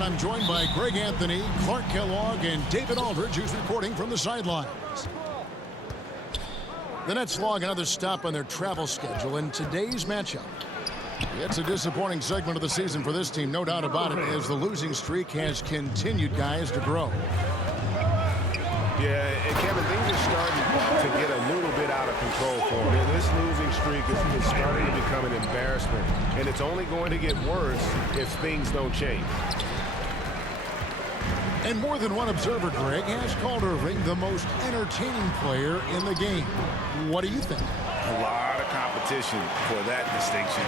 and I'm joined by Greg Anthony, Clark Kellogg, and David Aldridge, who's reporting from the sidelines. The Nets log another stop on their travel schedule in today's matchup. It's a disappointing segment of the season for this team, no doubt about it, as the losing streak has continued, guys, to grow. Yeah, and Kevin, things are starting to get a little bit out of control for them. This losing streak is starting to become an embarrassment, and it's only going to get worse if things don't change. And more than one observer, Greg, has called Irving the most entertaining player in the game. What do you think? A lot of competition for that distinction.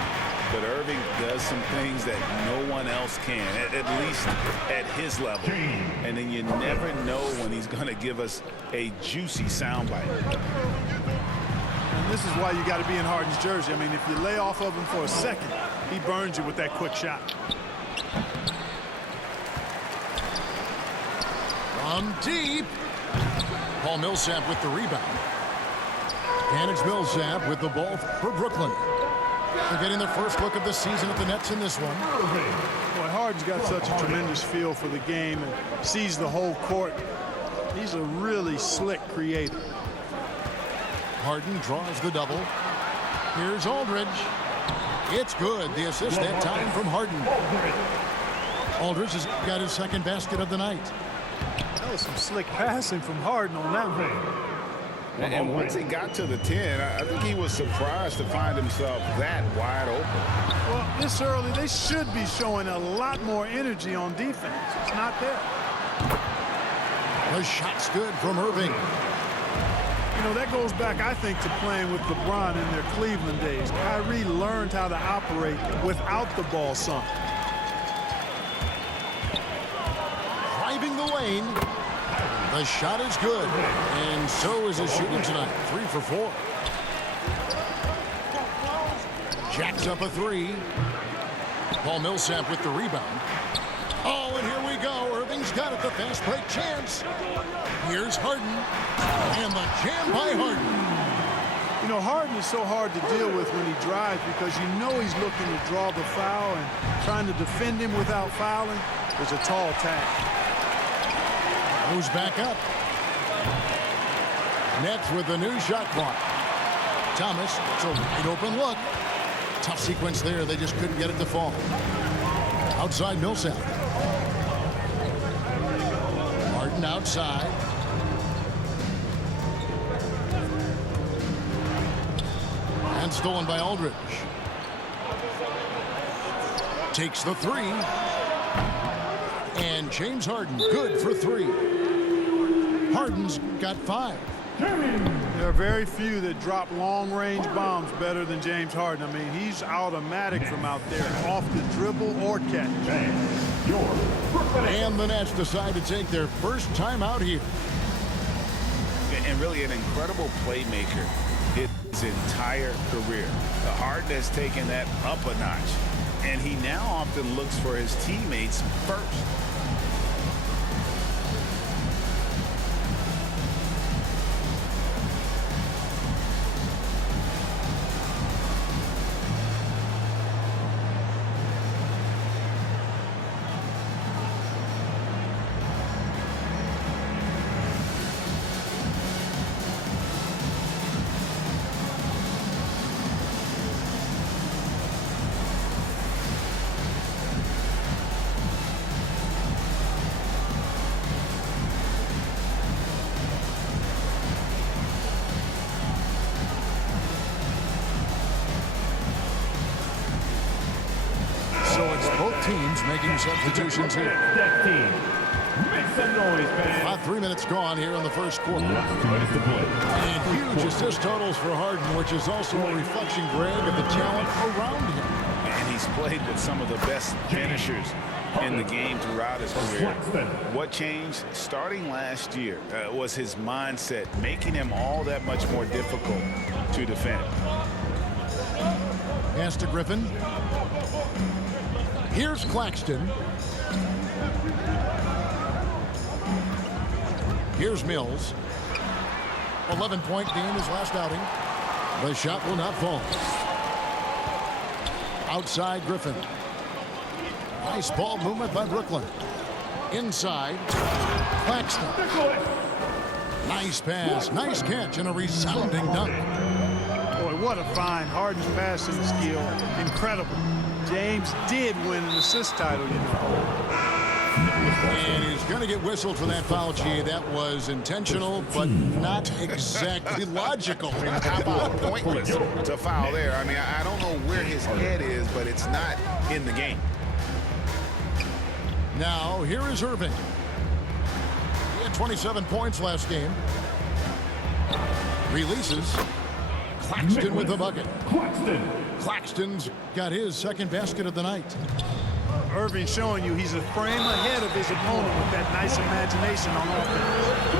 But Irving does some things that no one else can, at least at his level. And then you never know when he's going to give us a juicy soundbite. And this is why you got to be in Harden's jersey. I mean, if you lay off of him for a second, he burns you with that quick shot. From deep. Paul Millsap with the rebound. And it's Millsap with the ball for Brooklyn. They're getting their first look of the season at the Nets in this one. Boy, Harden's got such a tremendous feel for the game and sees the whole court. He's a really slick creator. Harden draws the double. Here's Aldridge. It's good. The assist that time from Harden. Aldridge has got his second basket of the night. That was some slick passing from Harden on that one. And once he got to the 10, I think he was surprised to find himself that wide open. Well, this early, they should be showing a lot more energy on defense. It's not there. The shot's good from Irving. You know, that goes back, I think, to playing with LeBron in their Cleveland days. Kyrie learned how to operate without the ball some. Driving the lane. The shot is good, and so is his shooting tonight. 3 for 4. Jacks up a 3. Paul Millsap with the rebound. Oh, and here we go. Irving's got it, the fast break chance. Here's Harden, and the jam by Harden. You know, Harden is so hard to deal with when he drives because you know he's looking to draw the foul, and trying to defend him without fouling is a tall task. Goes back up. Nets with the new shot clock. Thomas, it's a wide open look. Tough sequence there. They just couldn't get it to fall. Outside Millsap. Harden outside. And stolen by Aldridge. Takes the 3. And James Harden, good for 3. Harden's got 5. There are very few that drop long-range bombs better than James Harden. I mean, he's automatic from out there, off the dribble or catch. And the Nets decide to take their first time out here. And really an incredible playmaker his entire career. The Harden has taken that up a notch. And he now often looks for his teammates first. Teams making substitutions here. About 3 minutes gone here in the first quarter. And huge assist totals for Harden, which is also a reflection, Greg, of the talent around him. And he's played with some of the best finishers in the game throughout his career. What changed starting last year was his mindset, making him all that much more difficult to defend. Pass to Griffin. Here's Claxton. Here's Mills. 11-point game his last outing. The shot will not fall. Outside Griffin. Nice ball movement by Brooklyn. Inside, Claxton. Nice pass, nice catch, and a resounding dunk. Boy, what a find. Harden's passing skill. Incredible. James did win an assist title, you know. And he's going to get whistled for that foul, G. That was intentional, but not exactly logical. How about pointless to foul there? I mean, I don't know where his head is, but it's not in the game. Now, here is Irving. He had 27 points last game. Releases. Claxton with the bucket. Claxton's got his second basket of the night. Irving showing you he's a frame ahead of his opponent with that nice imagination on offense.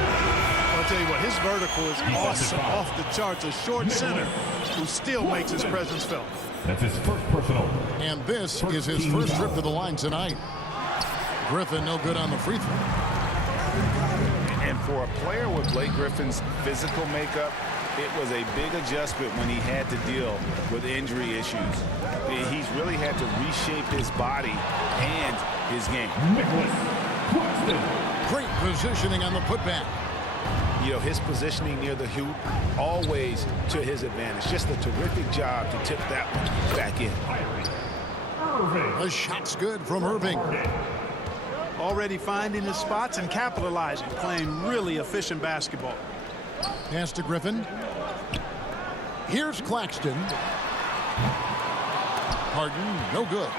I'll tell you what, his vertical is awesome, off the charts. A short center who still makes his presence felt. That's his first personal. And this is his first trip to the line tonight. Griffin no good on the free throw. And for a player with Blake Griffin's physical makeup, it was a big adjustment when he had to deal with injury issues. He's really had to reshape his body and his game. Great positioning on the putback. You know, his positioning near the hoop, always to his advantage. Just a terrific job to tip that one back in. The shot's good from Irving. Already finding his spots and capitalizing, playing really efficient basketball. Pass to Griffin. Here's Claxton. Harden, no good.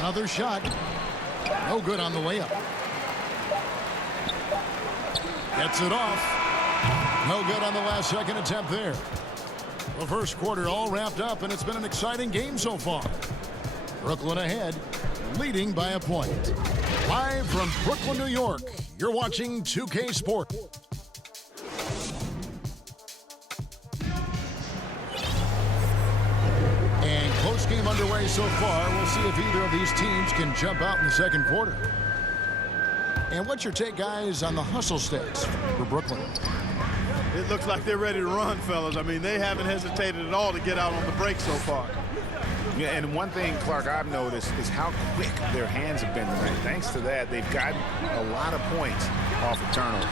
Another shot. No good on the layup. Gets it off. No good on the last second attempt there. The first quarter all wrapped up, and it's been an exciting game so far. Brooklyn ahead, leading by a point. Live from Brooklyn, New York, you're watching 2K Sport. And close game underway so far. We'll see if either of these teams can jump out in the second quarter. And what's your take, guys, on the hustle stats for Brooklyn? It looks like they're ready to run, fellas. I mean, they haven't hesitated at all to get out on the break so far. Yeah, and one thing, Clark, I've noticed is how quick their hands have been tonight. Thanks to that, they've gotten a lot of points off of turnover.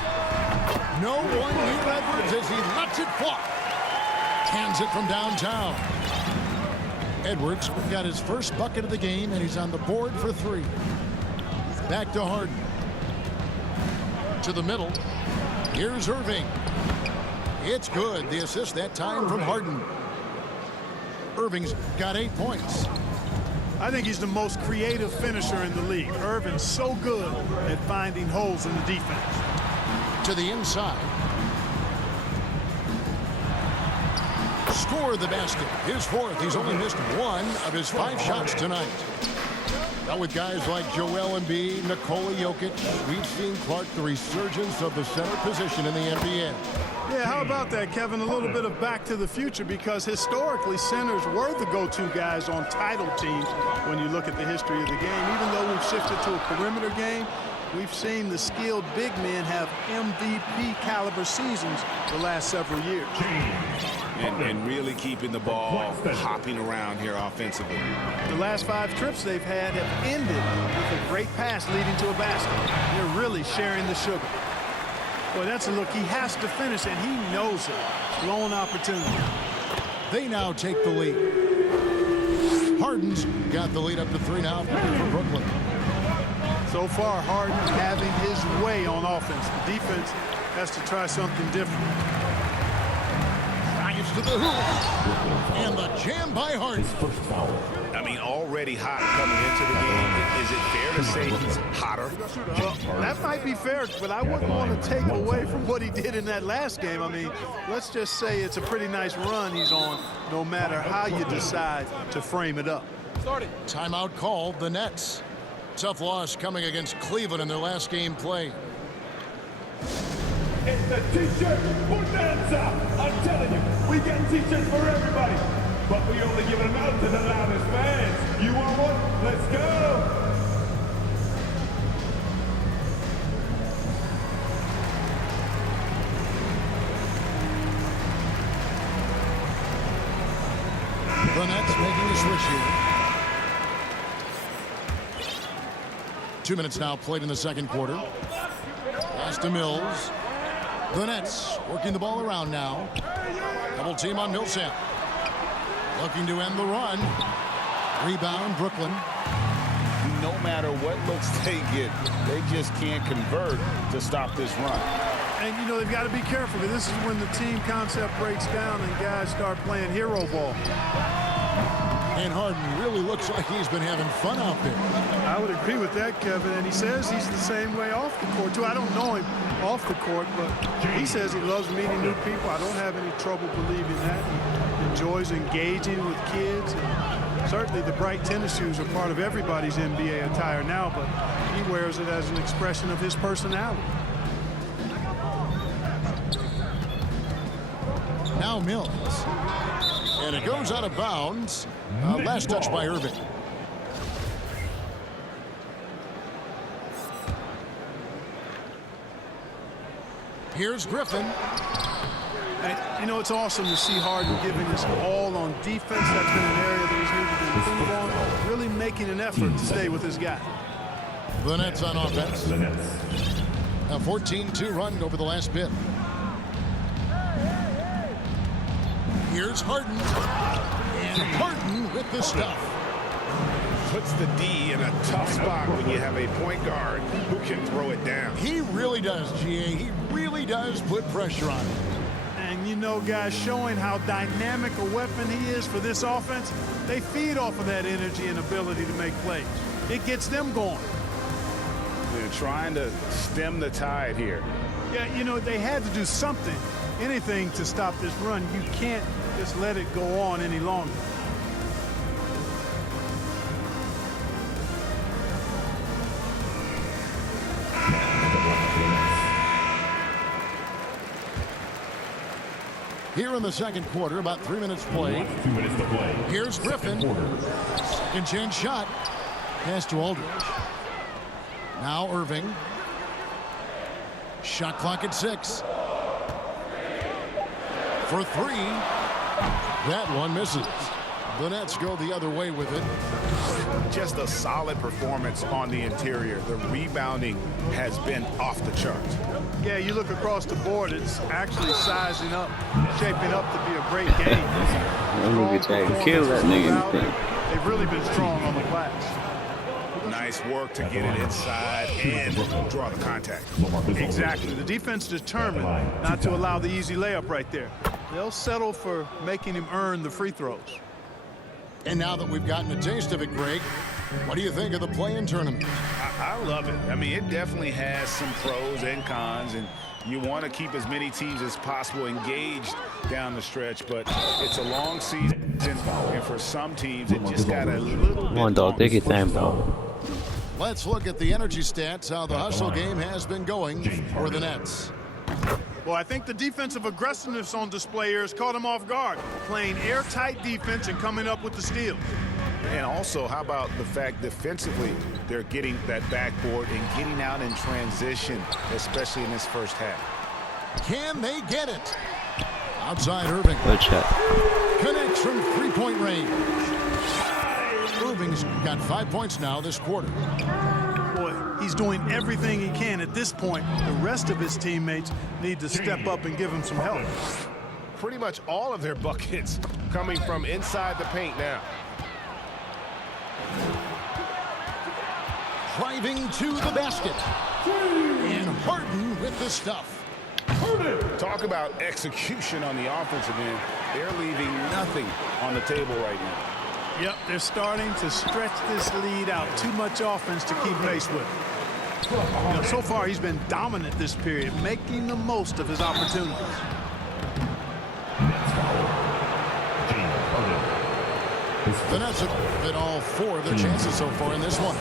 No one near Edwards as he lets it fly. Hands it from downtown. Edwards got his first bucket of the game, and he's on the board for three. Back to Harden. To the middle. Here's Irving. It's good. The assist that time from Harden. Irving's got 8 points. I think he's the most creative finisher in the league. Irving's so good at finding holes in the defense. To the inside. Scored the basket. His fourth. He's only missed one of his 5 shots tonight. Now with guys like Joel Embiid, Nikola Jokic, we've seen, Clark, the resurgence of the center position in the NBA. Yeah, how about that, Kevin? A little bit of back to the future, because historically centers were the go-to guys on title teams when you look at the history of the game. Even though we've shifted to a perimeter game, we've seen the skilled big men have MVP caliber seasons the last several years. And really keeping the ball hopping around here offensively. The last 5 trips they've had have ended with a great pass leading to a basket. They're really sharing the sugar. Boy, that's a look he has to finish, and he knows it. Blown opportunity. They now take the lead. Harden's got the lead up to 3 now for Brooklyn. So far, Harden's having his way on offense. The defense has to try something different. To the hoop. And the jam by Harden. First foul. I mean, already hot coming into the game. Is it fair to say he's hotter? Well, that might be fair, but I wouldn't want to take away from what he did in that last game. I mean, let's just say it's a pretty nice run he's on, no matter how you decide to frame it up. Timeout called, the Nets. Tough loss coming against Cleveland in their last game played. It's a t-shirt bonanza. I'm telling you, we get t-shirts for everybody, but we only give them out to the loudest fans. You want one? Let's go. The Nets making a switch here. 2 minutes now played in the second quarter. Pass to Mills. The Nets working the ball around now. Double team on Millsap. Looking to end the run. Rebound, Brooklyn. No matter what looks they get, they just can't convert to stop this run. And, you know, they've got to be careful, because this is when the team concept breaks down and guys start playing hero ball. And Harden really looks like he's been having fun out there. I would agree with that, Kevin. And he says he's the same way off the court, too. I don't know him off the court, but he says he loves meeting new people. I don't have any trouble believing that. He enjoys engaging with kids. And certainly the bright tennis shoes are part of everybody's NBA attire now, but he wears it as an expression of his personality. Now Mills. And it goes out of bounds. Last touch by Irving. Here's Griffin. And, you know, it's awesome to see Harden giving his all on defense. That's been an area that he's needed to improve on. Really making an effort to stay with his guy. The Nets on offense. A 14-2 run over the last bit. Here's Harden. And Harden with the stuff. Puts the D in a tough spot when you have a point guard who can throw it down. He really does, GA. He really does put pressure on him. And, you know, guys, showing how dynamic a weapon he is for this offense, they feed off of that energy and ability to make plays. It gets them going. They're trying to stem the tide here. Yeah, you know, they had to do something, anything to stop this run. You can't just let it go on any longer. Here in the second quarter, about 3 minutes played. 2 minutes to play. Here's Griffin. Second chance shot. Pass to Aldridge. Now Irving. Shot clock at 6. For 3. That one misses. The Nets go the other way with it. Just a solid performance on the interior. The rebounding has been off the charts. Yeah, you look across the board, it's actually sizing up, shaping up to be a great game. Kill that nigga. They've really been strong on the glass. Nice work to get it inside and draw the contact. Exactly. The defense determined not to allow the easy layup right there. They'll settle for making him earn the free throws. And now that we've gotten a taste of it, Greg, what do you think of the play-in tournament? I love it. I mean, it definitely has some pros and cons, and you want to keep as many teams as possible engaged down the stretch, but it's a long season, and for some teams, it just got a little bit long. Take your time, dog. Let's look at the energy stats, how the hustle game has been going for the Nets. Well, I think the defensive aggressiveness on display here has caught him off guard, playing airtight defense and coming up with the steal. And also, how about the fact defensively, they're getting that backboard and getting out in transition, especially in this first half. Can they get it? Outside Irving. Good shot. Connects from three-point range. Irving's got 5 points now this quarter. Boy, he's doing everything he can at this point. The rest of his teammates need to step up and give him some help. Pretty much all of their buckets coming from inside the paint now. Driving to the basket. And Harden with the stuff. Talk about execution on the offensive end. They're leaving nothing on the table right now. Yep, they're starting to stretch this lead out. Too much offense to keep pace with. You know, so far, he's been dominant this period, making the most of his opportunities. The Nets have been all 4 of their chances so far in this one.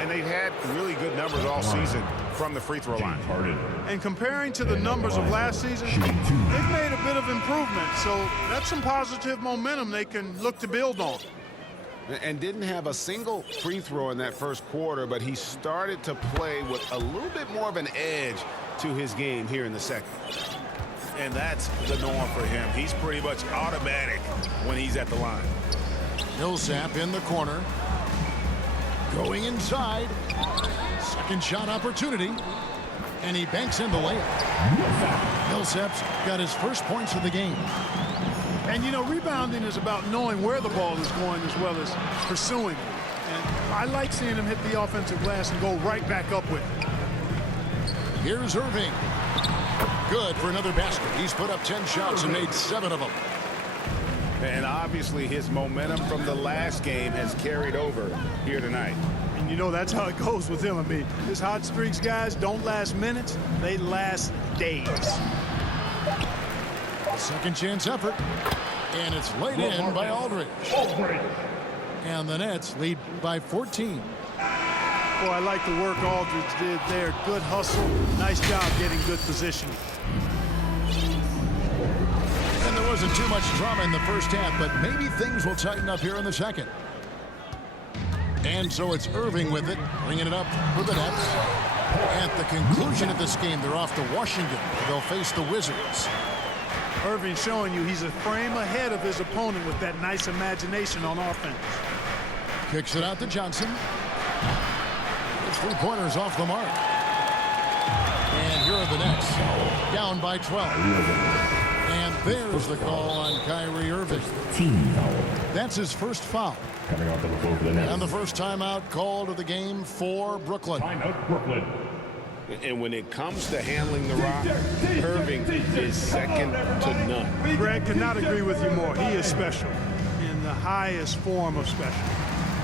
And they've had really good numbers all season from the free throw line. And comparing to the numbers of last season, they've made a bit of improvement. So that's some positive momentum they can look to build on. And didn't have a single free throw in that first quarter, but he started to play with a little bit more of an edge to his game here in the second. And that's the norm for him. He's pretty much automatic when he's at the line. Millsap in the corner. Going inside. Second shot opportunity. And he banks in the layup. Millsap's got his first points of the game. And, you know, rebounding is about knowing where the ball is going as well as pursuing it. And I like seeing him hit the offensive glass and go right back up with it. Here's Irving. Good for another basket. He's put up 10 shots and made 7 of them. And obviously his momentum from the last game has carried over here tonight. And you know that's how it goes with him. I mean, his hot streaks, guys, don't last minutes. They last days. Second chance effort. And it's laid in by Aldridge. And the Nets lead by 14. Boy, I like the work Aldridge did there. Good hustle. Nice job getting good positioning. And there wasn't too much drama in the first half, but maybe things will tighten up here in the second. And so it's Irving with it, bringing it up for the Nets. At the conclusion of this game, they're off to Washington. They'll face the Wizards. Irving showing you he's a frame ahead of his opponent with that nice imagination on offense. Kicks it out to Johnson. His three-pointers off the mark. And here are the Nets, down by 12. And there's the call on Kyrie Irving. That's his first foul. Coming off the floor for the Nets. And the first timeout called of the game for Brooklyn. Timeout, Brooklyn. And when it comes to handling the rock, Irving is second to none. Greg could not agree with you more. He is special in the highest form of special.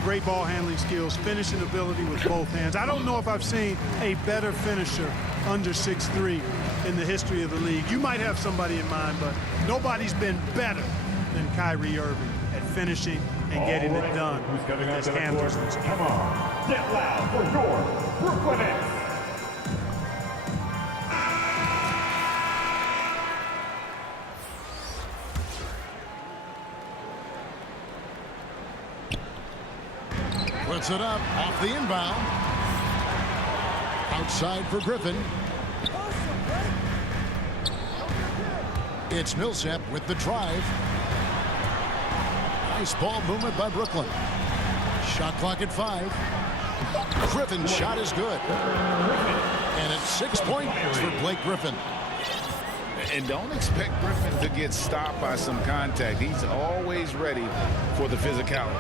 Great ball handling skills, finishing ability with both hands. I don't know if I've seen a better finisher under 6'3" in the history of the league. You might have somebody in mind, but nobody's been better than Kyrie Irving at finishing and getting it done with his handles. Come on, get loud for your Brooklyn Nets. Puts it up off the inbound. Outside for Griffin. It's Millsap with the drive. Nice ball movement by Brooklyn. Shot clock at 5. Griffin's shot is good. And it's 6 points for Blake Griffin. And don't expect Griffin to get stopped by some contact. He's always ready for the physicality.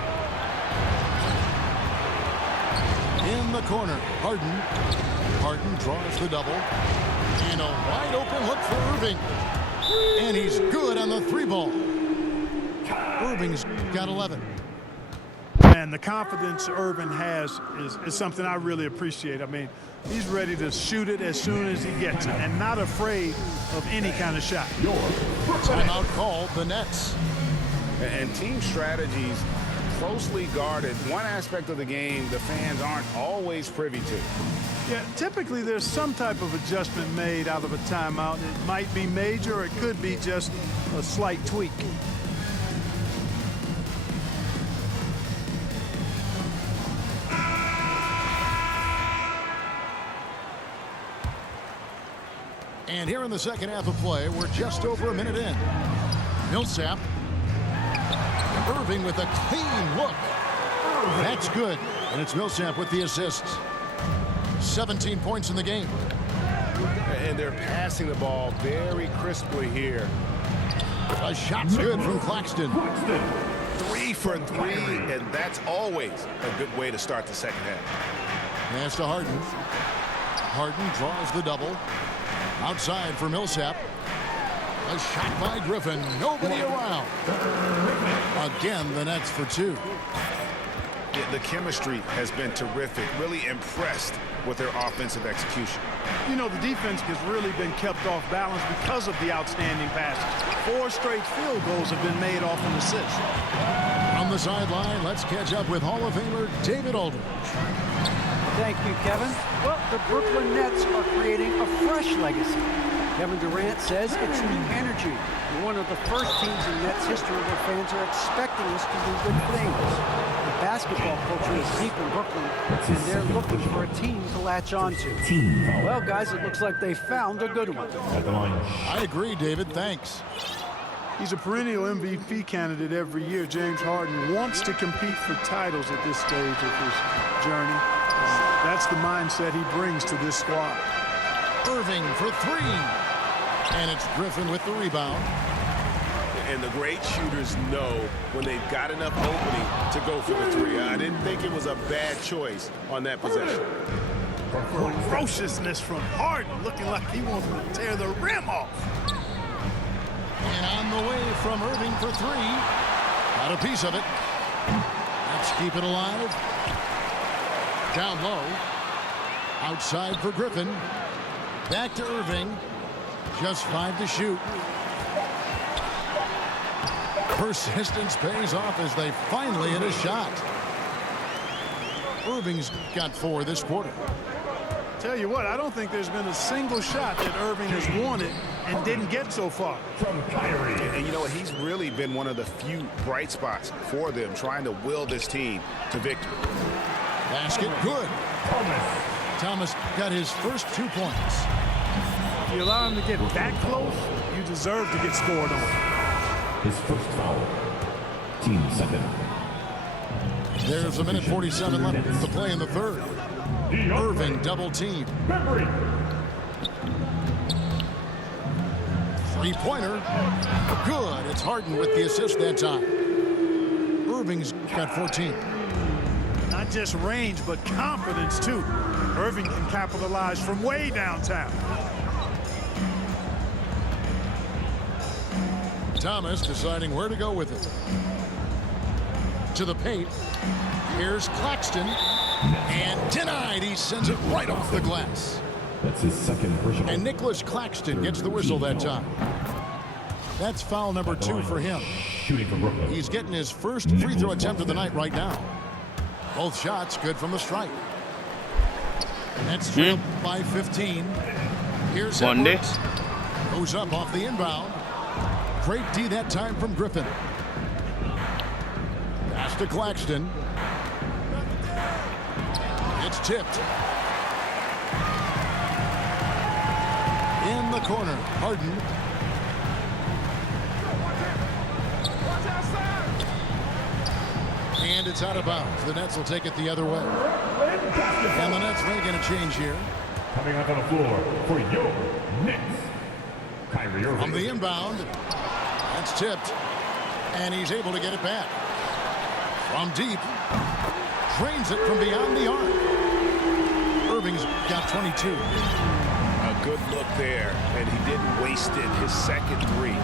In the corner, Harden. Harden draws the double. And a wide open look for Irving. And he's good on the 3-ball. Irving's got 11. And the confidence Irving has is something I really appreciate. I mean, he's ready to shoot it as soon as he gets it and not afraid of any kind of shot. Timeout called the Nets. And team strategies closely guarded. One aspect of the game the fans aren't always privy to. Yeah, typically there's some type of adjustment made out of a timeout. It might be major or it could be just a slight tweak. And here in the second half of play, we're just over a minute in. Millsap. Irving with a clean look. That's good. And it's Millsap with the assists. 17 points in the game. And they're passing the ball very crisply here. A shot's good from Claxton. 3 for 3, and that's always a good way to start the second half. Pass to Harden. Harden draws the double. Outside for Millsap. A shot by Griffin. Nobody around. Again, the Nets for 2. The chemistry has been terrific. Really impressed with their offensive execution. You know, the defense has really been kept off balance because of the outstanding passes. 4 straight field goals have been made off an assist. On the sideline, let's catch up with Hall of Famer David Aldridge. Thank you, Kevin. Well, the Brooklyn Nets are creating a fresh legacy. Kevin Durant says it's new energy. We're one of the first teams in Nets history where fans are expecting us to do good things. The basketball culture is deep in Brooklyn, and they're looking for a team to latch on to. Well, guys, it looks like they found a good one. At the line. I agree, David. Thanks. He's a perennial MVP candidate every year. James Harden wants to compete for titles at this stage of his journey. That's the mindset he brings to this squad. Irving for three. And it's Griffin with the rebound. And the great shooters know when they've got enough opening to go for the three. I didn't think it was a bad choice on that possession. Ferociousness from Harden, looking like he wants to tear the rim off. And on the way from Irving for three. Got a piece of it. Let's keep it alive. Down low. Outside for Griffin. Back to Irving. Just 5 to shoot. Persistence pays off as they finally hit a shot. Irving's got 4 this quarter. Tell you what, I don't think there's been a single shot that Irving has wanted and didn't get so far. From Kyrie. And you know what? He's really been one of the few bright spots for them, trying to will this team to victory. Basket good. Thomas got his first 2 points. If you allow him to get that close, you deserve to get scored on. His first foul. Team second. There's a minute 47 left to play in the third. Irving double team. Three-pointer. Good. It's Harden with the assist that time. Irving's got 14. Not just range, but confidence, too. Irving can capitalize from way downtown. Thomas deciding where to go with it. To the paint. Here's Claxton. And denied. He sends it right off the glass. That's his second personal. And Nicholas Claxton gets the whistle that time. That's foul number 2 for him. Shooting for Brooklyn. He's getting his first free throw attempt of the night right now. Both shots good from the stripe. That's trailed by 15. Here's Edwards. Goes up off the inbound. Great D that time from Griffin. Pass to Claxton. It's tipped. In the corner, Harden. And it's out of bounds. The Nets will take it the other way. And the Nets making a change here. Coming up on the floor for your Nets. Kyrie Irving. On the inbound. That's tipped. And he's able to get it back. From deep. Drains it from beyond the arc. Irving's got 22. A good look there, and he didn't waste it. His second 3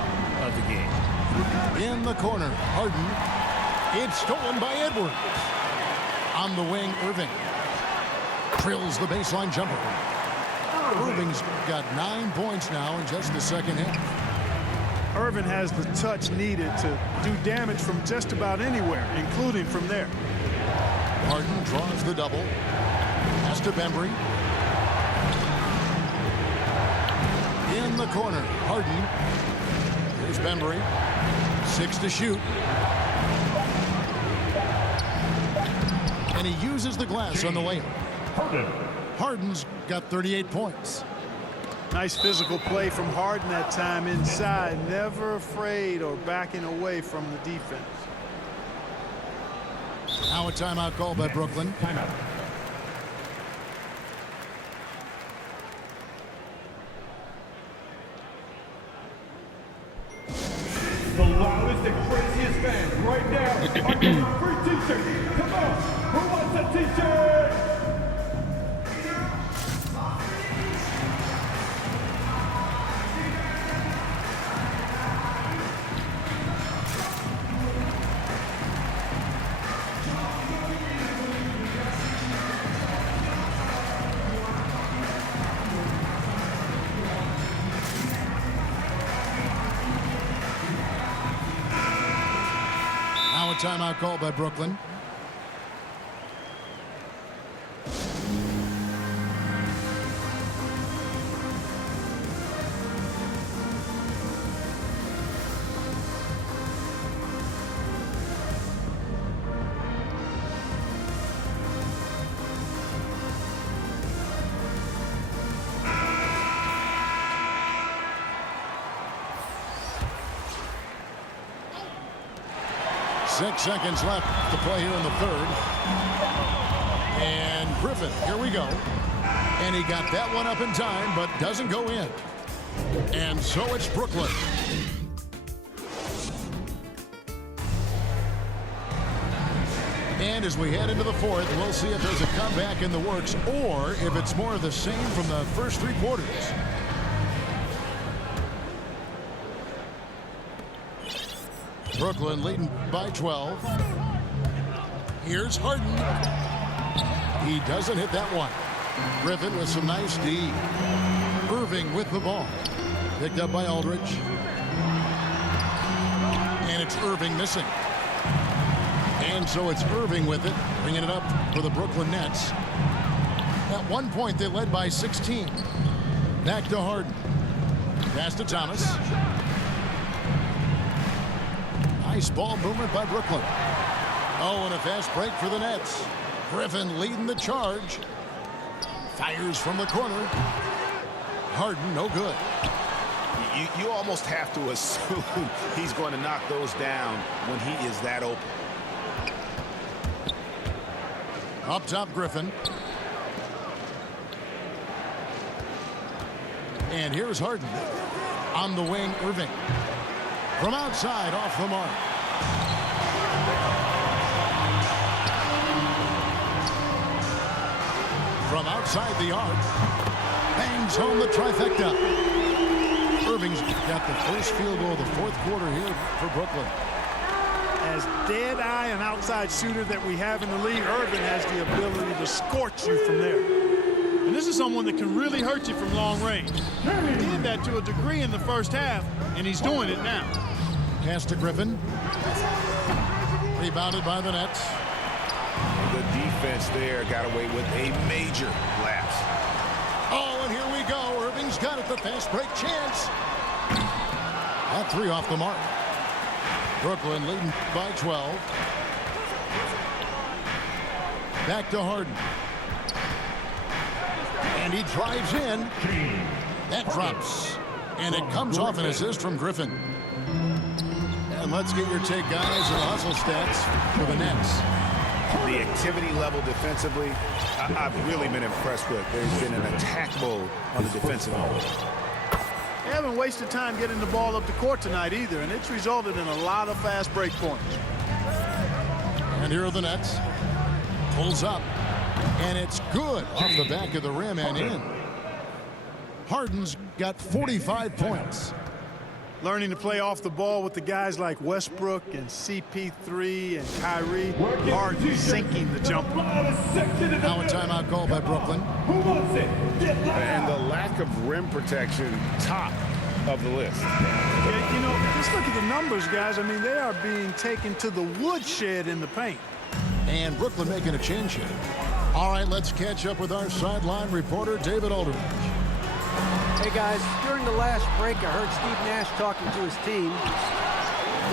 of the game. In the corner, Harden. It's stolen by Edwards. On the wing, Irving. Drills the baseline jumper. Irving's got 9 points now in just the second half. Irving has the touch needed to do damage from just about anywhere, including from there. Harden draws the double. Pass to Bembry. In the corner, Harden. Here's Bembry. 6 to shoot. And he uses the glass on the layup. Harden's got 38 points. Nice physical play from Harden that time inside. Never afraid or backing away from the defense. Now a timeout call by Brooklyn. Timeout. The loudest and craziest fans right now are getting a free t-shirt. Come on, who wants a t-shirt? Now a timeout call by Brooklyn. 6 seconds left to play here in the third. And Griffin, here we go. And he got that one up in time, but doesn't go in. And so it's Brooklyn. And as we head into the fourth, we'll see if there's a comeback in the works or if it's more of the same from the first 3 quarters. Brooklyn leading by 12. Here's Harden. He doesn't hit that one. Griffin with some nice D. Irving with the ball. Picked up by Aldridge. And it's Irving missing. And so it's Irving with it, bringing it up for the Brooklyn Nets. At one point, they led by 16. Back to Harden. Pass to Thomas. Nice ball movement by Brooklyn. Oh, and a fast break for the Nets. Griffin leading the charge. Fires from the corner. Harden, no good. You almost have to assume he's going to knock those down when he is that open. Up top, Griffin. And here's Harden. On the wing, Irving. From outside, off the mark. From outside the arc. Bangs home the trifecta. Irving's got the first field goal of the fourth quarter here for Brooklyn. As dead-eye and outside shooter that we have in the league, Irving has the ability to scorch you from there. And this is someone that can really hurt you from long range. He did that to a degree in the first half, and he's doing it now. Pass to Griffin. Rebounded by the Nets. The defense there got away with a major lapse. Oh, and here we go. Irving's got it. The fast break chance. That 3 off the mark. Brooklyn leading by 12. Back to Harden. And he drives in. That drops. And it comes off an assist from Griffin. And let's get your take, guys, on the hustle stats for the Nets. The activity level defensively, I've really been impressed with. There's been an attack mode on the defensive end. They haven't wasted time getting the ball up the court tonight either, and it's resulted in a lot of fast break points. And here are the Nets. Pulls up. And it's good off the back of the rim and in. Harden's got 45 points. Learning to play off the ball with the guys like Westbrook and CP3 and Kyrie. Harden sinking the jumper. Now a timeout call by Brooklyn. Who wants it? And the lack of rim protection, top of the list. Yeah, you know, just look at the numbers, guys. I mean, they are being taken to the woodshed in the paint. And Brooklyn making a change here. All right, let's catch up with our sideline reporter, David Aldridge. Hey, guys, during the last break, I heard Steve Nash talking to his team.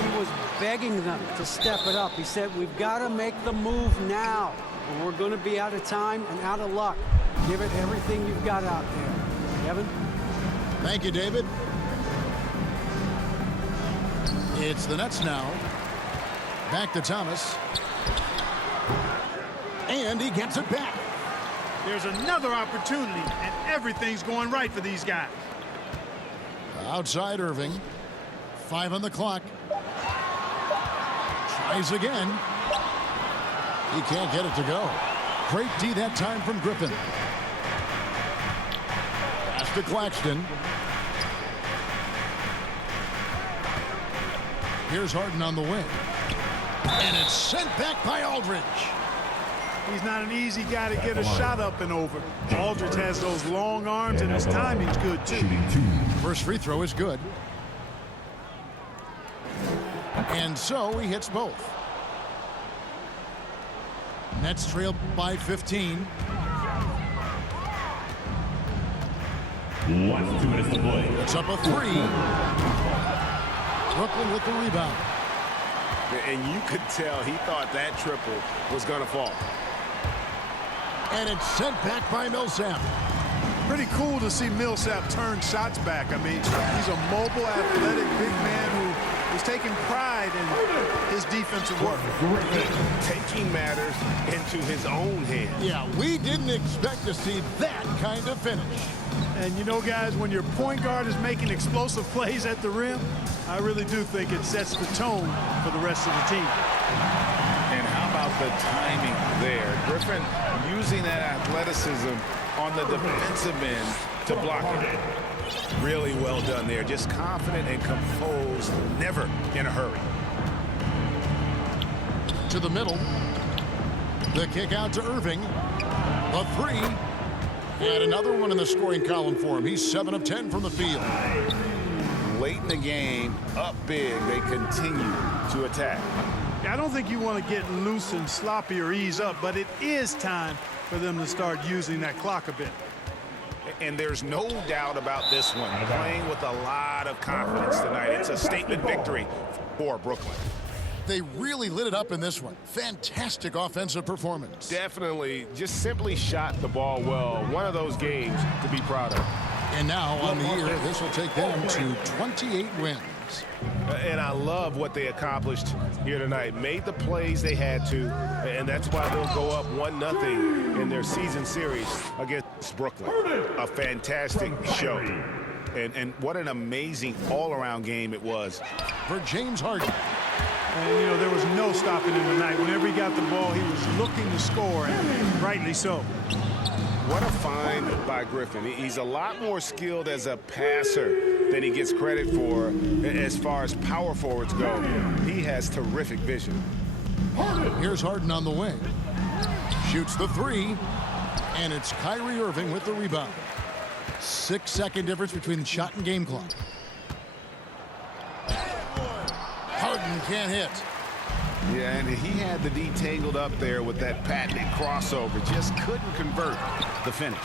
He was begging them to step it up. He said, we've got to make the move now, or we're going to be out of time and out of luck. Give it everything you've got out there. Kevin? Thank you, David. It's the Nets now. Back to Thomas. And he gets it back. There's another opportunity, and everything's going right for these guys. Outside Irving. 5 on the clock. Tries again. He can't get it to go. Great D that time from Griffin. Pass to Claxton. Here's Harden on the wing. And it's sent back by Aldridge. He's not an easy guy to get a shot up and over. Aldridge has those long arms, and his timing's good, too. First free throw is good. And so he hits both. Nets trail by 15. 2 minutes to play. It's up a 3. Brooklyn with the rebound. And you could tell he thought that triple was going to fall. And it's sent back by Millsap. Pretty cool to see Millsap turn shots back. I mean, he's a mobile, athletic, big man who He's taking pride in his defensive work. Taking matters into his own hands. Yeah, we didn't expect to see that kind of finish. And you know, guys, when your point guard is making explosive plays at the rim, I really do think it sets the tone for the rest of the team. And how about the timing there? Griffin using that athleticism on the defensive end to block it. Really well done there. Just confident and composed, never in a hurry. To the middle. The kick out to Irving. The three. And another one in the scoring column for him. He's 7 of 10 from the field. Late in the game, up big, they continue to attack. I don't think you want to get loose and sloppy or ease up, but it is time for them to start using that clock a bit. And there's no doubt about this one. Playing with a lot of confidence tonight. It's a statement victory for Brooklyn. They really lit it up in this one. Fantastic offensive performance. Definitely just simply shot the ball well. One of those games to be proud of. And now on the year, this will take them to 28 wins. And I love what they accomplished here tonight. Made the plays they had to, and that's why they'll go up 1-0 in their season series against Brooklyn. A fantastic show. And what an amazing all-around game it was. For James Harden. And, you know, there was no stopping him tonight. Whenever he got the ball, he was looking to score, and rightly so. What a find by Griffin. He's a lot more skilled as a passer than he gets credit for as far as power forwards go. He has terrific vision. Here's Harden on the wing. Shoots the three, and it's Kyrie Irving with the rebound. 6-second difference between the shot and game clock. Harden can't hit. Yeah, and he had the D tangled up there with that patented crossover. Just couldn't convert the finish.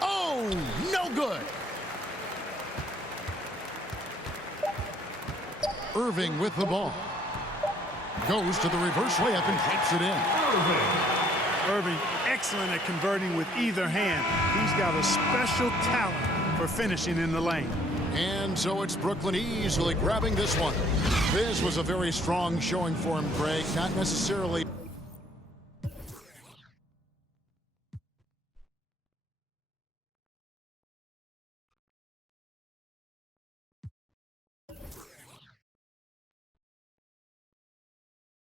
Oh, no good. Irving with the ball. Goes to the reverse layup and pipes it in. Irving, excellent at converting with either hand. He's got a special talent for finishing in the lane. And so it's Brooklyn easily grabbing this one. This was a very strong showing for him, Greg. Not necessarily